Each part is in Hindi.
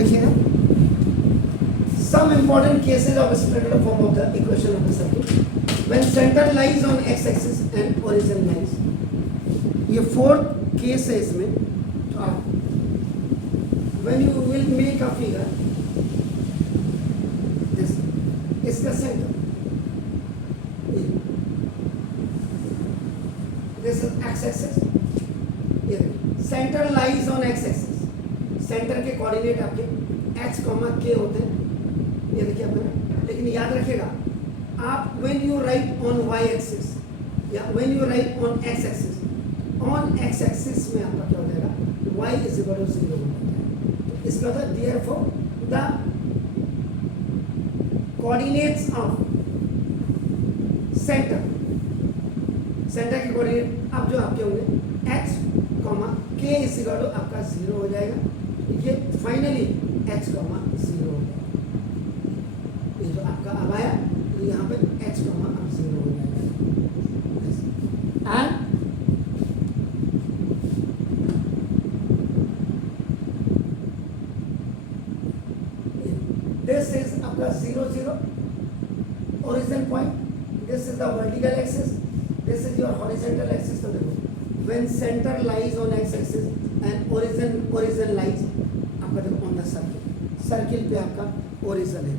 देखिए some important cases of standard form of the equation of the circle when center lies on x axis and origin lies, ये fourth case है इसमें. तो आप when you will make a figure this इसका center this is x axis, ये center lies on x axis, center के कोऑर्डिनेट आपके x, k होते हैं, ये देखिए अपना. लेकिन याद रखिएगा आप when you write on y axis या when you write on x axis, on x axis में आपका क्या हो जाएगा, y is equal to 0 हो जाता है. इसका मतलब therefore the coordinates of center के कोऑर्डिनेट अब जो आपके होंगे x, k is equal to आपका 0 हो जाएगा. ये फाइनली x, 0 हो जाएगा. ये जो आपका अब आया तो यहाँ पे h, अब 0 हो जाएगा. एंड दिस इज आपका 0, 0 origin point. This is the vertical axis, this is your horizontal axis. तो देखो when centre lies on x axis and origin lies आपका देखो ऑन द सर्किल पे आपका ओरिजिन है.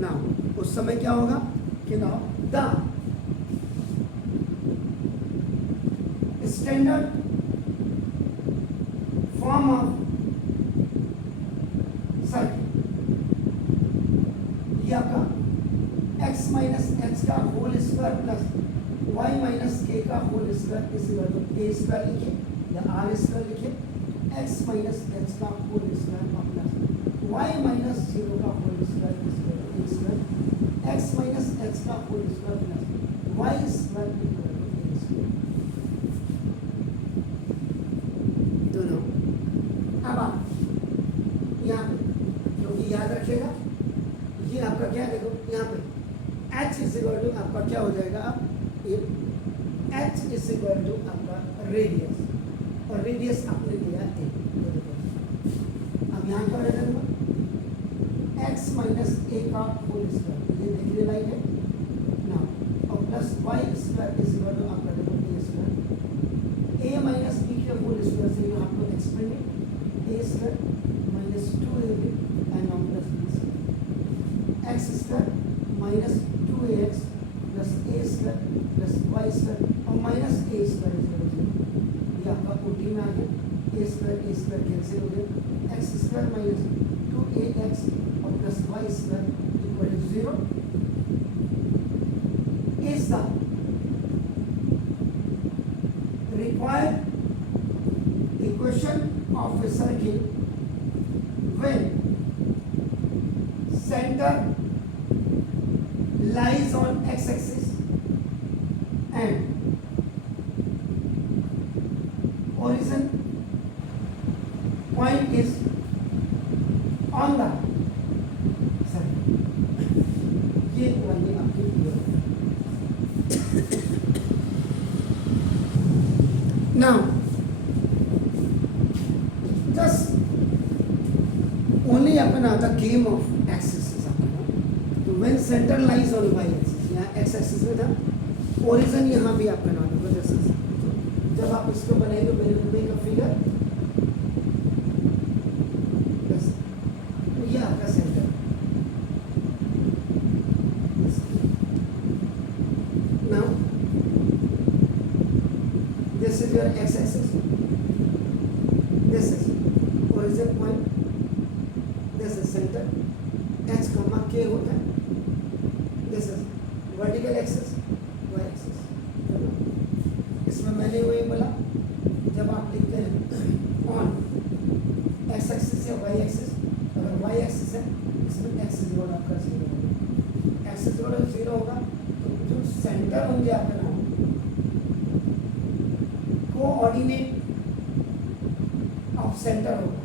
नाउ उस समय क्या होगा कि now the standard form of circle ये आपका x माइनस एच का whole square plus y minus k का whole square is a square लिखिए या r स्क्वायर लिखिए, x माइनस एच का whole square plus y minus 0 का whole square is square, x minus h का whole square plus y square equal to a square. दोनों अब आप यहाँ पे क्योंकि याद रखिएगा ये आपका क्या देखो यहाँ पे h इज इक्वल टू आपका क्या हो जाएगा, अब ये h इज इक्वल टू आपका रेडियस और रेडियस आपने दिया a. अब यहाँ क्या हो जाएगा x माइनस a का होल स्क्वायर, ये देखने लायक है ना, और plus y square is equal to आपका देखो a स्क्वायर, a माइनस b के होल स्क्वायर से यहाँ आपको expanded a square minus 2ab and now plus b square, x square minus 2ax plus a square plus y square और minus a square is equal to ये आपका OT में आ गया, a स्क्वायर कैंसिल हो गया, x स्क्वायर माइनस 2ax और plus y square equal to 0 is the required equation of a circle when center lies on x-axis and origin point is on the circle. ये वाली आपकी now just only अपना the game of axis is अपना. तो when center lies on y axis, यहाँ x axis में था, origin यहाँ भी आपका ना होगा. जैसे जब आप इसको बनाएंगे मेरे का फिगर बस ये आपका centre. now this is your x axis, this is origin point, this is center, h comma k होता है, this is vertical axis, y axis. इसमें मैंने वही बोला जब आप लिखते हैं on x axis या y axis, अगर y axis है इसमें x is equal आपका 0 होगा, x is equal 0 होगा तो जो सेंटर होंगे आपका नाम कोऑर्डिनेट ऑफ सेंटर होगा,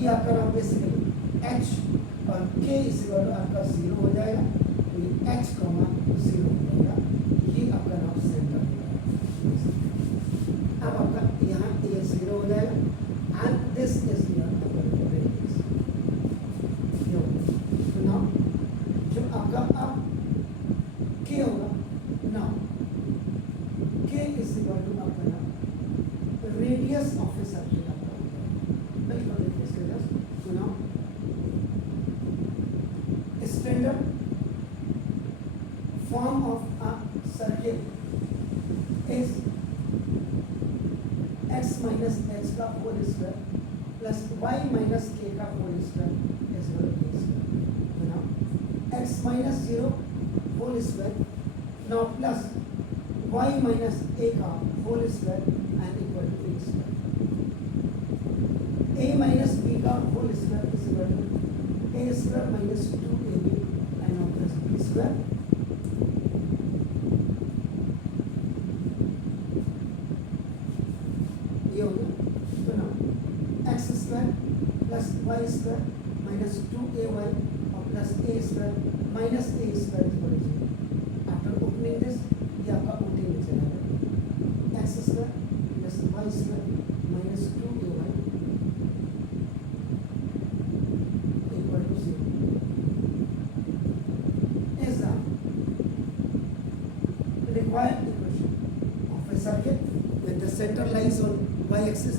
ये आपका नाम बेसिकली h और k इस इक्वल टू आपका 0 हो जाएगा, तो ये h, 0 हो जाएगा, ये आपका नाम सेंटर हो जाएगा. अब आपका यहाँ ये 0 हो जाएगा and this is your square plus y minus k का whole square is equal to k square. So now x minus 0 whole square now plus y minus a का whole square and equal to a square. A minus b का whole square is equal to a square minus 2ab and now plus b square. ये हो गया. तो now x square plus y square minus 2ay or plus a square minus a square is equal to 0. After opening this, ये आपका ओटी में चला गया. x square plus y square minus 2ay equal to 0 is the required equation of a circle when the center lies on y-axis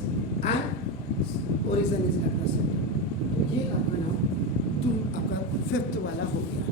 and origin is at the center. तो ये आपका नाम 2 आपका 5th वाला हो गया.